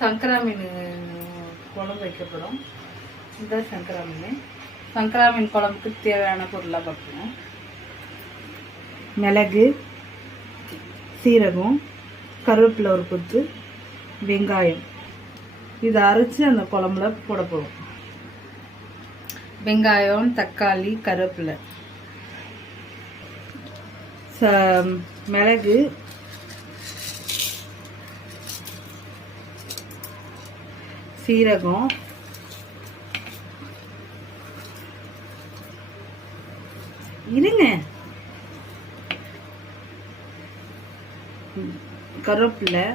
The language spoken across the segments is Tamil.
சங்கரா மீன் குழம்பு வைக்கப்படும். இந்த சங்கரா மீன் குழம்புக்கு தேவையான பொருளாக பார்க்கணும். மிளகு, சீரகம், கருவேப்பிலை ஒரு கொத்து, வெங்காயம். இதை அரைச்சி அந்த குழம்புல போட போகும். வெங்காயம், தக்காளி, கருவேப்பிலை, மிளகு, சீரகம், இருங்க, கருவேப்பிலை,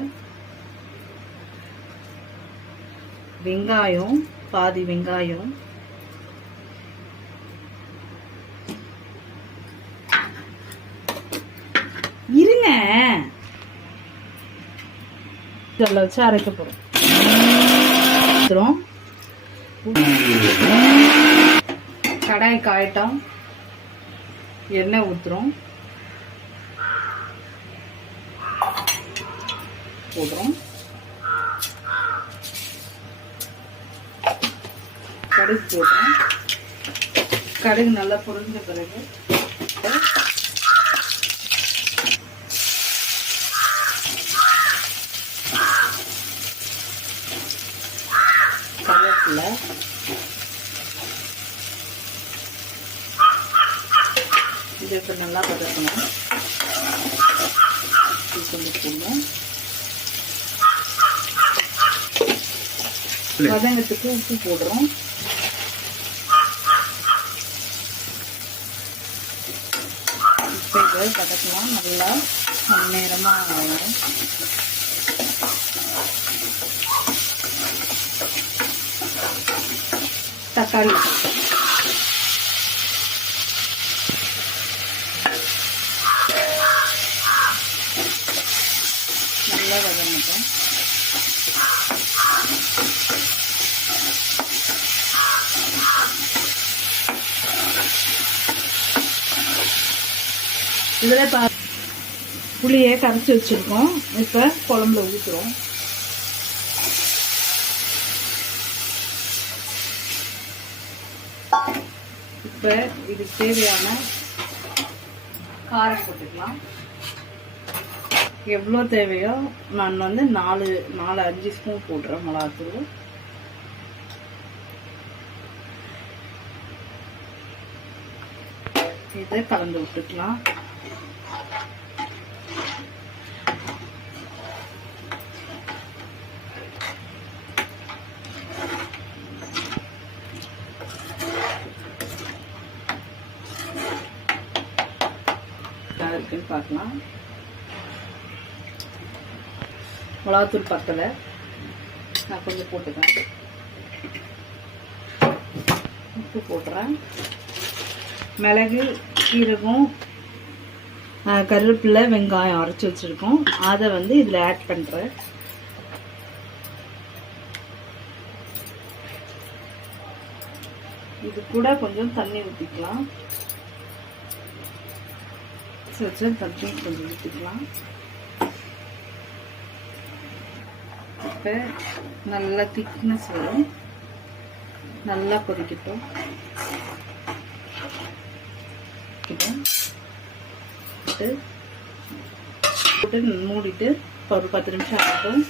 வெங்காயம், பாதி வெங்காயம், இருங்க, இதில் வச்சு அரைக்க போகிறோம். கடாய் காயட்டும், எண்ணெய் ஊற்றுறோம், போடுறோம், கடுகு போடுறோம். கடுகு நல்லா பொரிஞ்ச பிறகு கருவேப்பிலை, இதை இப்போ நல்லா வதக்கணும். கொஞ்சம் வதங்கத்துக்கு உப்பு போடுறோம். இப்போ இதை வதக்கலாம். நல்லா நேரமாக வரும். தக்காளி, நல்லா வதங்கட்டும். இதில் புளியை கரைச்சி வச்சுருக்கோம். இப்போ குழம்புல ஊற்றுறோம். இப்போ இதுக்கு தேவையான காரம் போட்டுக்கலாம். எவ்வளோ தேவையோ நான் வந்து 4-5 ஸ்பூன் போடுறேன் மிளகாத்தூள். இதை கலந்து விட்டுக்கலாம். இருக்குன்னு பார்க்கலாம். மிளகாத்தூள் பத்தலை, நான் கொஞ்சம் போட்டுக்கிறேன். உப்பு போட்டுறேன். மிளகு, சீரகம், கருவேப்பிலை, வெங்காயம் அரைச்சி வச்சுருக்கோம். அதை வந்து இதில் ஆட் பண்ணுறேன். இது கூட கொஞ்சம் தண்ணி ஊற்றிக்கலாம். வச்சு தண்ணி கொஞ்சம் ஊற்றிக்கலாம். இப்போ நல்லா திக்னஸ் வரும். நல்லா கொதிக்கட்டும். போட்டு மூடிட்டு ஒரு 10 நிமிஷம் ஆகட்டும்.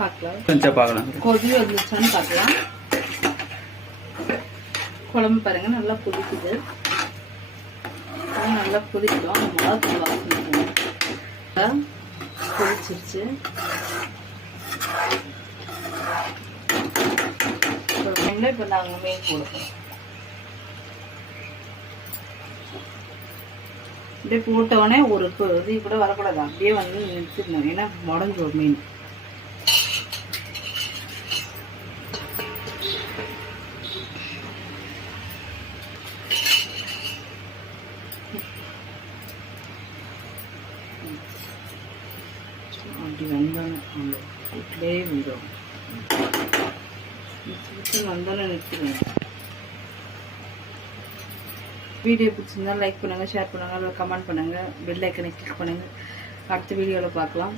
பார்க்கலாம் கொதி வந்துச்சான்னு பார்க்கலாம். குழம்பு பாருங்க நல்லா கொதிக்குது. நல்லா கொதிக்கலாம். மிளகாத்தூள் வாசனை கொதிச்சிருச்சு. இப்போ நாங்கள் மீன் போடுவோம். இப்படியே போட்டோடனே ஒரு இது கூட வரக்கூடாது. அப்படியே வந்து நிறுத்திடணும். ஏன்னா முடஞ்சு ஒரு மீன். அப்படி வந்தானே அந்த வீட்டிலே விடும். வந்தானே நிறுத்திடுவேன். வீடியோ பிடிச்சிருந்தா லைக் பண்ணுங்கள், ஷேர் பண்ணுங்கள், கமெண்ட் பண்ணுங்கள், பெல் ஐக்கனை கிளிக் பண்ணுங்கள். அடுத்த வீடியோவில் பார்க்கலாம்.